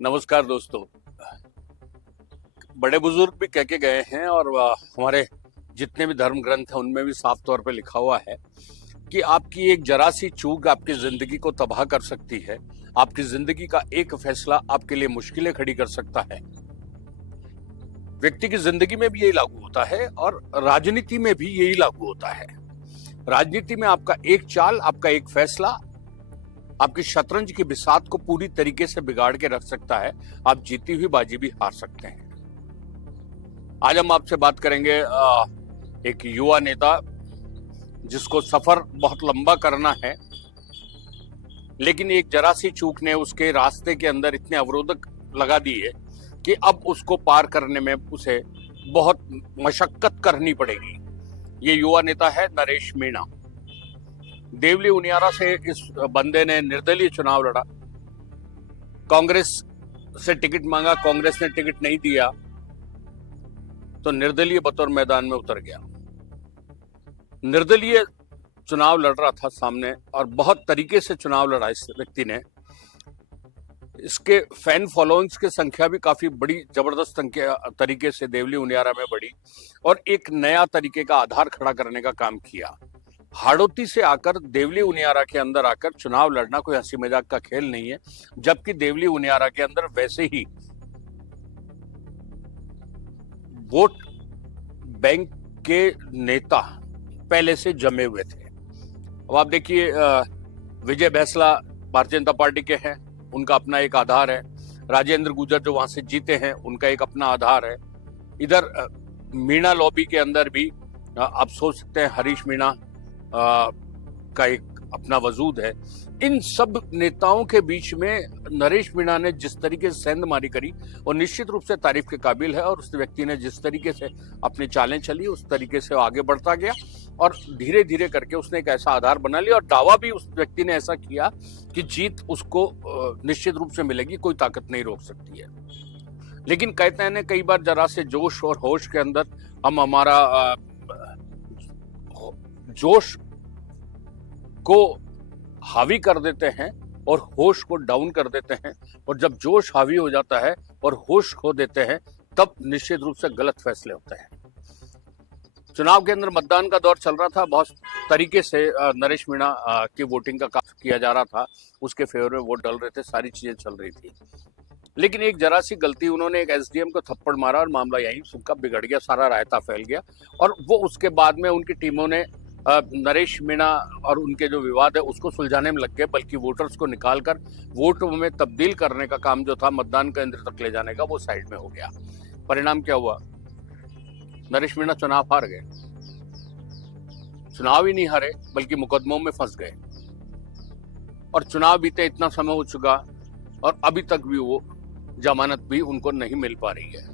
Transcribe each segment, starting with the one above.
नमस्कार दोस्तों। बड़े बुजुर्ग भी कह के गए हैं और हमारे जितने भी धर्म ग्रंथ हैं उनमें भी साफ तौर पे लिखा हुआ है कि आपकी एक जरा सी चूक आपकी जिंदगी को तबाह कर सकती है। आपकी जिंदगी का एक फैसला आपके लिए मुश्किलें खड़ी कर सकता है। व्यक्ति की जिंदगी में भी यही लागू होता है और राजनीति में भी यही लागू होता है। राजनीति में आपका एक चाल, आपका एक फैसला आपकी शतरंज की बिसात को पूरी तरीके से बिगाड़ के रख सकता है। आप जीती हुई बाजी भी हार सकते हैं। आज हम आपसे बात करेंगे एक युवा नेता जिसको सफर बहुत लंबा करना है, लेकिन एक जरा सी चूक ने उसके रास्ते के अंदर इतने अवरोधक लगा दिए कि अब उसको पार करने में उसे बहुत मशक्कत करनी पड़ेगी। ये युवा नेता है नरेश मीणा। देवली उनियारा से इस बंदे ने निर्दलीय चुनाव लड़ा। कांग्रेस से टिकट मांगा, कांग्रेस ने टिकट नहीं दिया तो निर्दलीय बतौर मैदान में उतर गया। निर्दलीय चुनाव लड़ रहा था सामने और बहुत तरीके से चुनाव लड़ा इस व्यक्ति ने। इसके फैन फॉलोइंग्स की संख्या भी काफी बड़ी, जबरदस्त तरीके से देवली उनियारा में बढ़ी और एक नया तरीके का आधार खड़ा करने का काम किया। हाड़ौती से आकर देवली उनियारा के अंदर आकर चुनाव लड़ना कोई हंसी मजाक का खेल नहीं है, जबकि देवली उनियारा के अंदर वैसे ही वोट बैंक के नेता पहले से जमे हुए थे। अब आप देखिए, विजय बैंसला भारतीय जनता पार्टी के हैं, उनका अपना एक आधार है। राजेंद्र गुर्जर जो वहां से जीते हैं, उनका एक अपना आधार है। इधर मीणा लॉबी के अंदर भी आप सोच सकते हैं हरीश मीणा का एक अपना वजूद है। इन सब नेताओं के बीच में नरेश मीणा ने जिस तरीके से सेंधमारी करी वो निश्चित रूप से तारीफ के काबिल है, और उस व्यक्ति ने जिस तरीके से अपनी चालें चली उस तरीके से आगे बढ़ता गया और धीरे धीरे करके उसने एक ऐसा आधार बना लिया और दावा भी उस व्यक्ति ने ऐसा किया कि जीत उसको निश्चित रूप से मिलेगी, कोई ताकत नहीं रोक सकती है। लेकिन कहते हैं कई बार जरा से जोश और होश के अंदर हम हमारा जोश को हावी कर देते हैं और होश को डाउन कर देते हैं, और जब जोश हावी हो जाता है और होश खो देते हैं तब निश्चित रूप से गलत फैसले होते हैं। चुनाव के अंदर मतदान का दौर चल रहा था, बहुत तरीके से नरेश मीणा की वोटिंग का काम किया जा रहा था, उसके फेवर में वोट डल रहे थे, सारी चीजें चल रही थी। लेकिन एक जरा सी गलती, उन्होंने एक एसडीएम को थप्पड़ मारा और मामला यहीं सबका बिगड़ गया, सारा रायता फैल गया। और वो उसके बाद में उनकी टीमों ने नरेश मीणा और उनके जो विवाद है उसको सुलझाने में लग गए, बल्कि वोटर्स को निकालकर वोटों में तब्दील करने का काम जो था मतदान केंद्र तक ले जाने का, वो साइड में हो गया। परिणाम क्या हुआ? नरेश मीणा चुनाव हार गए। चुनाव ही नहीं हारे बल्कि मुकदमों में फंस गए, और चुनाव बीते इतना समय हो चुका और अभी तक भी वो जमानत भी उनको नहीं मिल पा रही है।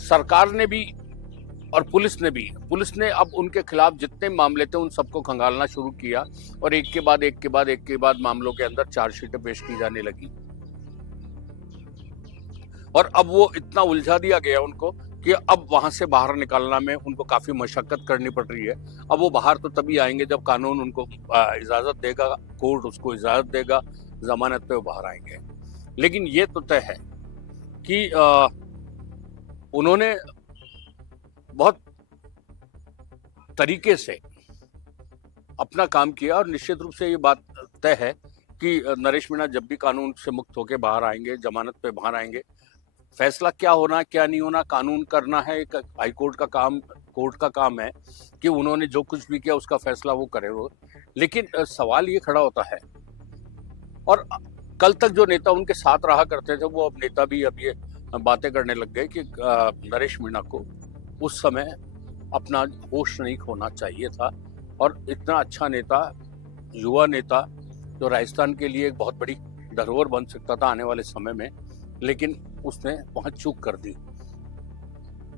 सरकार ने भी और पुलिस ने अब उनके खिलाफ जितने मामले थे उन सबको खंगालना शुरू किया और एक के बाद मामलों के अंदर चार्जशीटें पेश की जाने लगी। और अब वो इतना उलझा दिया गया उनको कि अब वहां से बाहर निकालना में उनको काफी मशक्कत करनी पड़ रही है। अब वो बाहर तो तभी आएंगे जब कानून उनको इजाजत देगा, कोर्ट उसको इजाजत देगा, जमानत पे वो बाहर आएंगे। लेकिन ये तो तय है कि उन्होंने बहुत तरीके से अपना काम किया और निश्चित रूप से ये बात तय है कि नरेश मीणा जब भी कानून से मुक्त होकर बाहर आएंगे, जमानत पे बाहर आएंगे, फैसला क्या होना क्या नहीं होना कानून करना है, एक हाईकोर्ट का काम, कोर्ट का काम है कि उन्होंने जो कुछ भी किया उसका फैसला वो करे वो। लेकिन सवाल ये खड़ा होता है, और कल तक जो नेता उनके साथ रहा करते थे वो अब नेता भी अब ये बातें करने लग गए कि नरेश मीणा को उस समय अपना होश नहीं खोना चाहिए था, और इतना अच्छा नेता, युवा नेता जो राजस्थान के लिए एक बहुत बड़ी धरोहर बन सकता था आने वाले समय में, लेकिन उसने वहां चूक कर दी।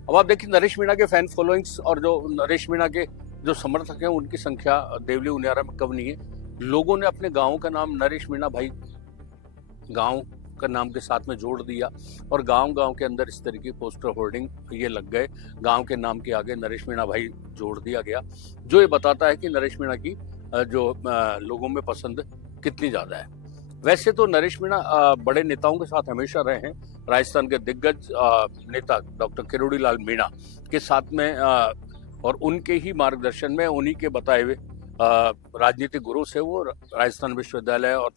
अब आप देखिए नरेश मीणा के फैन फॉलोइंग्स और जो नरेश मीणा के जो समर्थक हैं उनकी संख्या देवली उनियारा में कम नहीं है। लोगों ने अपने गाँव का नाम नरेश मीणा भाई गाँव का नाम के साथ में जोड़ दिया और गांव के अंदर इस तरह की पोस्टर होर्डिंग ये लग गए, गांव के नाम के आगे नरेश मीणा भाई जोड़ दिया गया, जो ये बताता है कि नरेश मीणा की जो लोगों में पसंद कितनी ज्यादा है। वैसे तो नरेश मीणा बड़े नेताओं के साथ हमेशा रहे हैं। राजस्थान के दिग्गज नेता डॉक्टर किरोड़ी लाल मीणा के साथ में और उनके ही मार्गदर्शन में, उन्हीं के बताए हुए राजनीतिक गुरु से वो राजस्थान विश्वविद्यालय और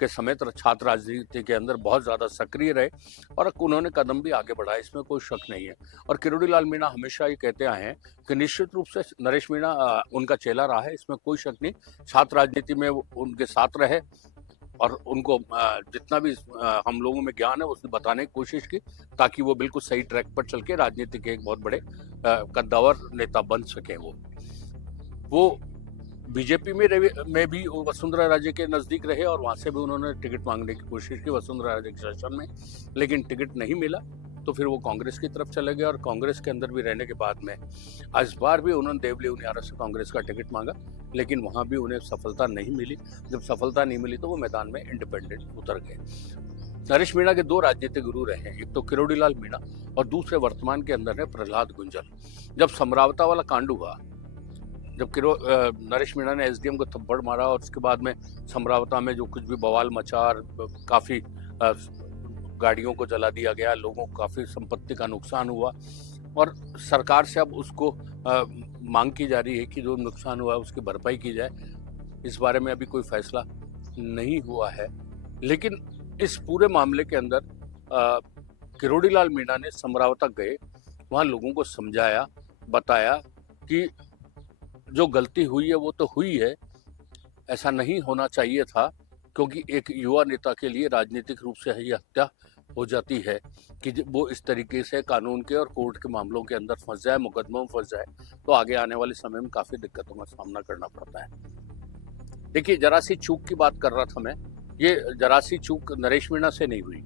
के समेत छात्र राजनीति के अंदर बहुत ज़्यादा सक्रिय रहे और उन्होंने कदम भी आगे बढ़ाया, इसमें कोई शक नहीं है। और किरोड़ी लाल मीणा हमेशा ये कहते आए हैं कि निश्चित रूप से नरेश मीणा उनका चेला रहा है, इसमें कोई शक नहीं। छात्र राजनीति में वो उनके साथ रहे और उनको जितना भी हम लोगों में ज्ञान है उसने बताने की कोशिश की, ताकि वो बिल्कुल सही ट्रैक पर चल के राजनीति के एक बहुत बड़े कद्दावर नेता बन सके। वो बीजेपी में भी वसुंधरा राजे के नजदीक रहे और वहां से भी उन्होंने टिकट मांगने की कोशिश की वसुंधरा राजे के शासन में, लेकिन टिकट नहीं मिला। तो फिर वो कांग्रेस की तरफ चले गए और कांग्रेस के अंदर भी रहने के बाद में इस बार भी उन्होंने देवली उनियारा से कांग्रेस का टिकट मांगा, लेकिन वहां भी उन्हें सफलता नहीं मिली। जब सफलता नहीं मिली तो वो मैदान में इंडिपेंडेंट उतर गए। नरेश मीणा के दो राजनीतिक गुरु रहे हैं, एक तो किरोड़ी लाल मीणा और दूसरे वर्तमान के अंदर है प्रहलाद गुंजल। जब समरावता वाला कांड हुआ, जब नरेश मीणा ने एसडीएम को थप्पड़ मारा और उसके बाद में समरावता में जो कुछ भी बवाल मचा और काफी गाड़ियों को जला दिया गया, लोगों को काफी संपत्ति का नुकसान हुआ और सरकार से अब उसको मांग की जा रही है कि जो नुकसान हुआ है उसकी भरपाई की जाए। इस बारे में अभी कोई फैसला नहीं हुआ है, लेकिन इस पूरे मामले के अंदर किरोड़ी लाल मीणा ने समरावता गए, वहाँ लोगों को समझाया, बताया कि जो गलती हुई है वो तो हुई है, ऐसा नहीं होना चाहिए था, क्योंकि एक युवा नेता के लिए राजनीतिक रूप से ये हत्या हो जाती है कि वो इस तरीके से कानून के और कोर्ट के मामलों के अंदर फंस जाए, मुकदमों में फंस जाए, तो आगे आने वाले समय में काफ़ी दिक्कतों का सामना करना पड़ता है। देखिए, जरा सी चूक की बात कर रहा था मैं, ये जरा सी चूक नरेश मीणा से नहीं हुई।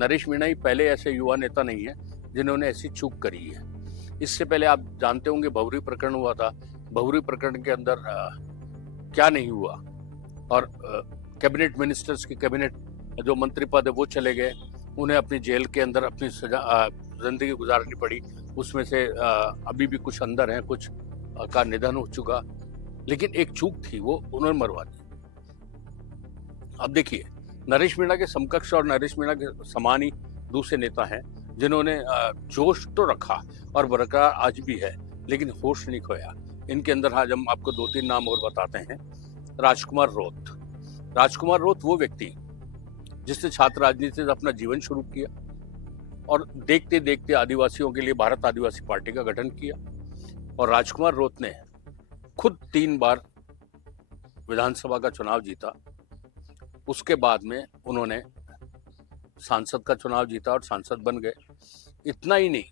नरेश मीणा ही पहले ऐसे युवा नेता नहीं है जिन्होंने ऐसी चूक करी है। इससे पहले आप जानते होंगे भवरी प्रकरण हुआ था। भवरी प्रकरण के अंदर क्या नहीं हुआ और कैबिनेट मिनिस्टर्स की कैबिनेट जो मंत्री पद है वो चले गए, उन्हें अपनी जेल के अंदर अपनी जिंदगी गुजारनी पड़ी। उसमें से अभी भी कुछ अंदर हैं, कुछ का निधन हो चुका, लेकिन एक चूक थी, वो उन्होंने मरवा दी। अब देखिए, नरेश मीणा के समकक्ष और नरेश मीणा के समान ही दूसरे नेता हैं जिन्होंने जोश तो रखा और बरकरार आज भी है, लेकिन होश नहीं खोया। इनके अंदर आज हम आपको 2-3 नाम और बताते हैं। राजकुमार रोत। राजकुमार रोत वो व्यक्ति जिसने छात्र राजनीति से अपना जीवन शुरू किया और देखते देखते आदिवासियों के लिए भारत आदिवासी पार्टी का गठन किया। और राजकुमार रोत ने खुद 3 बार विधानसभा का चुनाव जीता। उसके बाद में उन्होंने सांसद का चुनाव जीता और सांसद बन गए। इतना ही नहीं,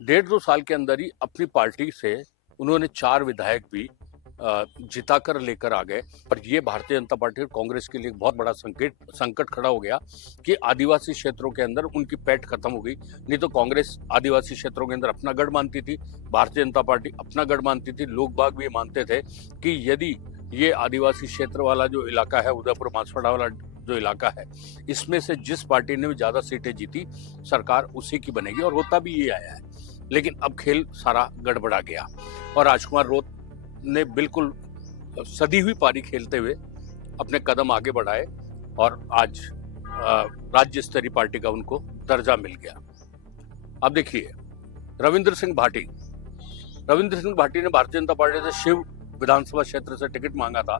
1.5-2 साल के अंदर ही अपनी पार्टी से उन्होंने 4 विधायक भी जिता कर लेकर आ गए। पर ये भारतीय जनता पार्टी और कांग्रेस के लिए बहुत बड़ा संकट खड़ा हो गया कि आदिवासी क्षेत्रों के अंदर उनकी पैठ खत्म हो गई। नहीं तो कांग्रेस आदिवासी क्षेत्रों के अंदर अपना गढ़ मानती थी, भारतीय जनता पार्टी अपना गढ़ मानती थी। लोग बाग भी मानते थे कि यदि ये आदिवासी क्षेत्र वाला जो इलाका है, उदयपुर बांसवाड़ा वाला जो इलाका है, इसमें से जिस पार्टी ने ज़्यादा सीटें जीती, सरकार उसी की बनेगी, और होता भी ये आया है। लेकिन अब खेल सारा गड़बड़ा गया और राजकुमार रोत ने बिल्कुल सदी हुई पारी खेलते हुए अपने कदम आगे बढ़ाए और आज राज्य स्तरीय पार्टी का उनको दर्जा मिल गया। अब देखिए, रविंद्र सिंह भाटी। रविंद्र सिंह भाटी ने भारतीय जनता पार्टी से शिव विधानसभा क्षेत्र से टिकट मांगा था।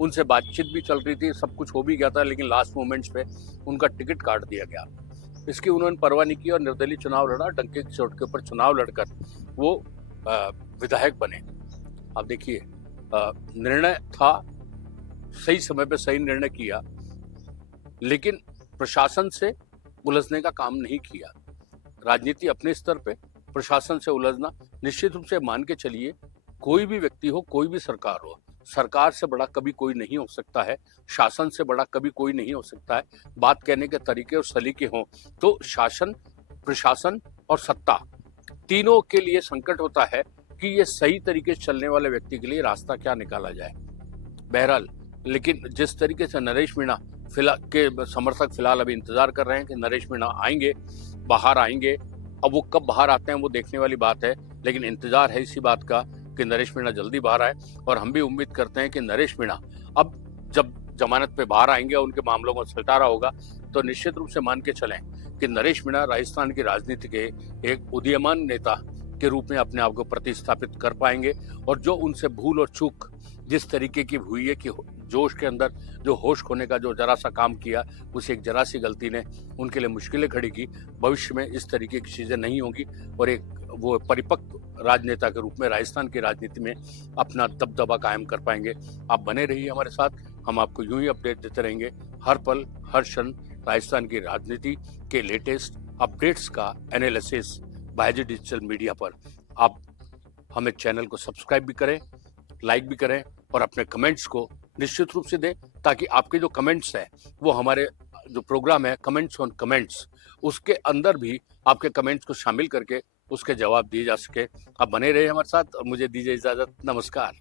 उनसे बातचीत भी चल रही थी, सब कुछ हो भी गया था, लेकिन लास्ट मोमेंट्स पे उनका टिकट काट दिया गया। इसकी उन्होंने परवाह नहीं की और निर्दलीय चुनाव लड़ा। डंके की चोट के ऊपर चुनाव लड़कर वो विधायक बने। अब देखिए, निर्णय था, सही समय पे सही निर्णय किया, लेकिन प्रशासन से उलझने का काम नहीं किया। राजनीति अपने स्तर पे, प्रशासन से उलझना निश्चित रूप से मान के चलिए, कोई भी व्यक्ति हो, कोई भी सरकार हो, सरकार से बड़ा कभी कोई नहीं हो सकता है, शासन से बड़ा कभी कोई नहीं हो सकता है। बात कहने के तरीके और सलीके हों तो शासन, प्रशासन और सत्ता तीनों के लिए संकट होता है कि ये सही तरीके से चलने वाले व्यक्ति के लिए रास्ता क्या निकाला जाए। बहरहाल, लेकिन जिस तरीके से नरेश मीणा के समर्थक फिलहाल अभी इंतजार कर रहे हैं कि नरेश मीणा आएंगे, बाहर आएंगे। अब वो कब बाहर आते हैं वो देखने वाली बात है, लेकिन इंतजार है इसी बात का कि नरेश मीणा जल्दी बाहर आए। और हम भी उम्मीद करते हैं कि नरेश मीणा अब जब जमानत पे बाहर आएंगे और उनके मामलों को सुलझाना होगा, तो निश्चित रूप से मान के चलें कि नरेश मीणा राजस्थान की राजनीति के एक उदीयमान नेता के रूप में अपने आप को प्रतिस्थापित कर पाएंगे। और जो उनसे भूल और चूक जिस तरीके की हुई है कि जोश के अंदर जो होश खोने का जो जरा सा काम किया, उस एक जरा सी गलती ने उनके लिए मुश्किलें खड़ी की। भविष्य में इस तरीके की चीजें नहीं होंगी और एक वो परिपक्व राजनेता के रूप में राजस्थान की राजनीति में अपना दबदबा कायम कर पाएंगे। आप बने रहिए हमारे साथ, हम आपको यूं ही अपडेट देते रहेंगे हर पल हर क्षण राजस्थान की राजनीति के लेटेस्ट अपडेट्स का एनालिसिस बायजी डिजिटल मीडिया पर। आप हमें चैनल को सब्सक्राइब भी करें, लाइक भी करें और अपने कमेंट्स को निश्चित रूप से दें, ताकि आपके जो कमेंट्स हैं वो हमारे जो प्रोग्राम है कमेंट्स ऑन कमेंट्स, उसके अंदर भी आपके कमेंट्स को शामिल करके उसके जवाब दिए जा सके। आप बने रहे हमारे साथ और मुझे दीजिए इजाजत। नमस्कार।